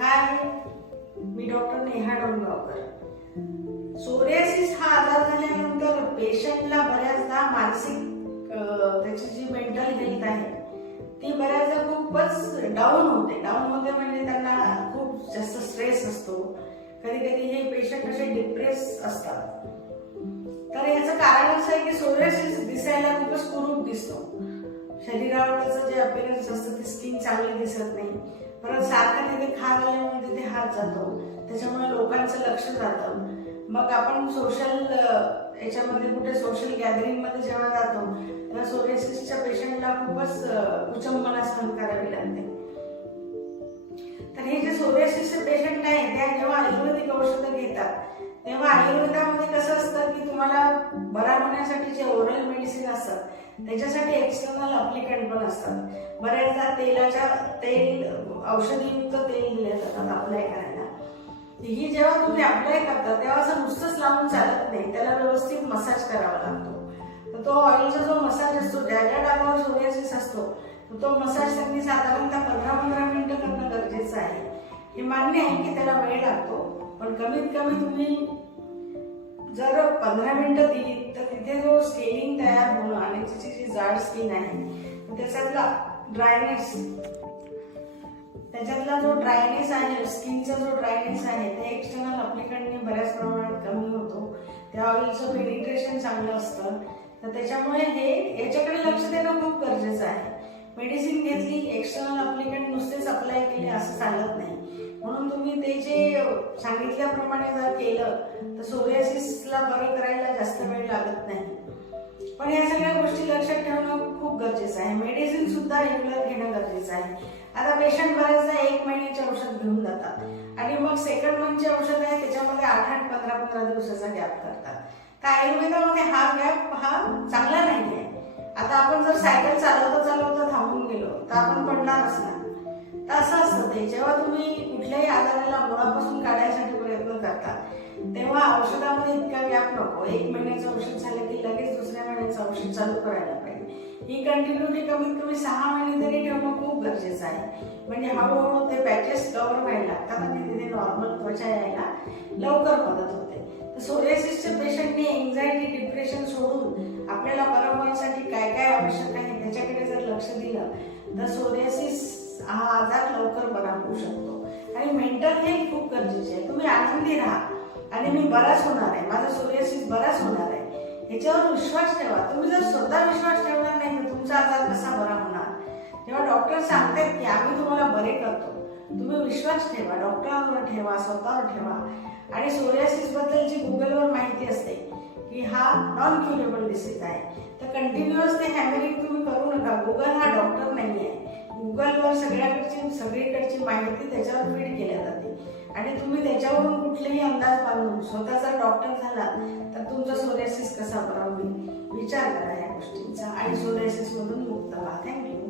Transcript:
हाय, मी doctor Neha डोंगावकर. Psoriasis हा आजार झाल्यानंतर पेशंटला बऱ्याचदा मानसिक त्याची जी मेंटल हेल्थ आहे ती बऱ्याचदा खूपच डाऊन होते. म्हणजे त्यांना खूप जास्त स्ट्रेस असतो. कधी कधी हे पेशंट असे डिप्रेस असतात. तर याचं कारण असं आहे की सोरियासिस दिसायला खूपच कुरूप दिसतो. शरीरावर त्याचं जे अपीअरन्स असतं ती स्किन चांगली दिसत नाही. परत सारखं तिथे खाज आल्यामुळे तिथे हात जातो, त्याच्यामुळे लोकांचं लक्ष जातं. मग आपण सोशल याच्यामध्ये कुठे सोशल गॅदरिंग मध्ये जेव्हा जातो तेव्हा सोरियासिसच्या पेशंटला खूपच कुचंबना सहन करावी लागते. तर हे जे सोरियासिसचे पेशंट आहे त्या जेव्हा आयुर्वेदिक औषधं घेतात तेव्हा आयुर्वेदामध्ये कसं असतं की तुम्हाला बरा होण्यासाठी जे ओरल मेडिसिन असतात त्याच्यासाठी एक्सटर्नल अप्लिकंट पण असतात. बऱ्याचदा तेल औषधीयुक्त तेल दिले जातात अप्लाय करायला. ही जेव्हा तुम्ही अप्लाय करता तेव्हा असं नुसतंच लावून चालत नाही, त्याला व्यवस्थित मसाज करावा लागतो. तर तो ऑइलचा जो मसाज असतो ज्या ज्या डागावर सोरियासिस असतो तो मसाज त्यांनी साधारणतः 15-15 मिनिटं करणं गरजेचं आहे. हे मान्य आहे की त्याला वेळ लागतो, पण कमीत कमी तुम्ही जर 15 मिनिटं दिली तर तिथे जो स्केलिंग तयार होणं आणि तिची जी जाड स्किन आहे त्याच्यातला जो ड्रायनेस आहे, स्किनचा जो ड्रायनेस आहे ते एक्सटर्नल अप्लिकंटने बऱ्याच प्रमाणात कमी होतो. त्या ऑइलचं पेनिट्रेशन चांगलं असतं. तर त्याच्यामुळे याच्याकडे लक्ष देणं खूप गरजेचं आहे. मेडिसिन घेतली, एक्सटर्नल अप्लिकंट नुसतेच अप्लाय केले असं चालत नाही. म्हणून तुम्ही ते जे सांगितल्याप्रमाणे जर केलं तर सोरियासिसला बरं करायला जास्त वेळ लागत नाही. पण या सगळ्या गोष्टी लक्षात ठेवणं खूप गरजेचं आहे. मेडिसिन सुद्धा रेग्युलर घेणं गरजेचं आहे. आता पेशंट बऱ्याचदा 1 महिन्याचे औषध घेऊन जातात आणि मग सेकंड मंथचे औषध आहे त्याच्यामध्ये 8-8, 15-15 दिवसाचा गॅप करतात. तर आयुर्वेदामध्ये हा गॅप चांगला नाही आहे. आता आपण जर सायकल चालवता थांबून गेलो तर आपण पडणारच ना. तर असं असतं ते, जेव्हा तुम्ही कुठल्याही आजाराला मुळापासून काढायसाठी प्रयत्न करता तेव्हा औषधामध्ये इतका गॅप नको. 1 महिन्याचं औषध झालं की लगेच दुसऱ्या महिन्याचं औषध चालू करायला पाहिजे. ही कंटिन्युटी कमीत कमी 6 महिने तरी ठेवणं खूप गरजेचं आहे. म्हणजे हळूहळू ते पॅचेस कव्हर व्हायला लागतात आणि तिथे नॉर्मल त्वचा यायला लवकर मदत होते. तर सोरियासिसच्या पेशंटने एन्झायटी, डिप्रेशन सोडून आपल्याला बरं होण्यासाठी काय काय आवश्यक आहे त्याच्याकडे जर लक्ष दिलं तर सोरियासिस हा आजार लवकर बरा होऊ शकतो. आणि मेंटल हेल्थ खूप गरजेची आहे. तुम्ही आनंदी राहा आणि मी बराच होणार आहे, माझा सोरियासिस बराच होणार आहे याच्यावर विश्वास ठेवा. तुम्ही जर स्वतः विश्वास ठेवणार नाही तर तुमचा आजार कसा बरा होणार? जेव्हा डॉक्टर सांगतात की आम्ही तुम्हाला बरे करतो, तुम्ही विश्वास ठेवा, डॉक्टरांवर ठेवा, स्वतःवर ठेवा. आणि सोरियासिस बद्दलची गुगलवर माहिती असते की हा नॉन क्युरेबल डिसीज आहे. तर कंटिन्युअस ते हॅमरिंग तुम्ही करू नका. गुगल हा डॉक्टर नाही आहे. गुगलवर सगळीकडची माहिती त्याच्यावर फीड केल्या जाते आणि तुम्ही त्याच्यावरून कुठलेही अंदाज बांधून स्वतः जर डॉक्टर झाला तर तुमचा सोरियासिस कसा बरा होईल विचार करा या गोष्टींचा आणि सोरियासिस मधून मुक्त व्हा. थँक्यू.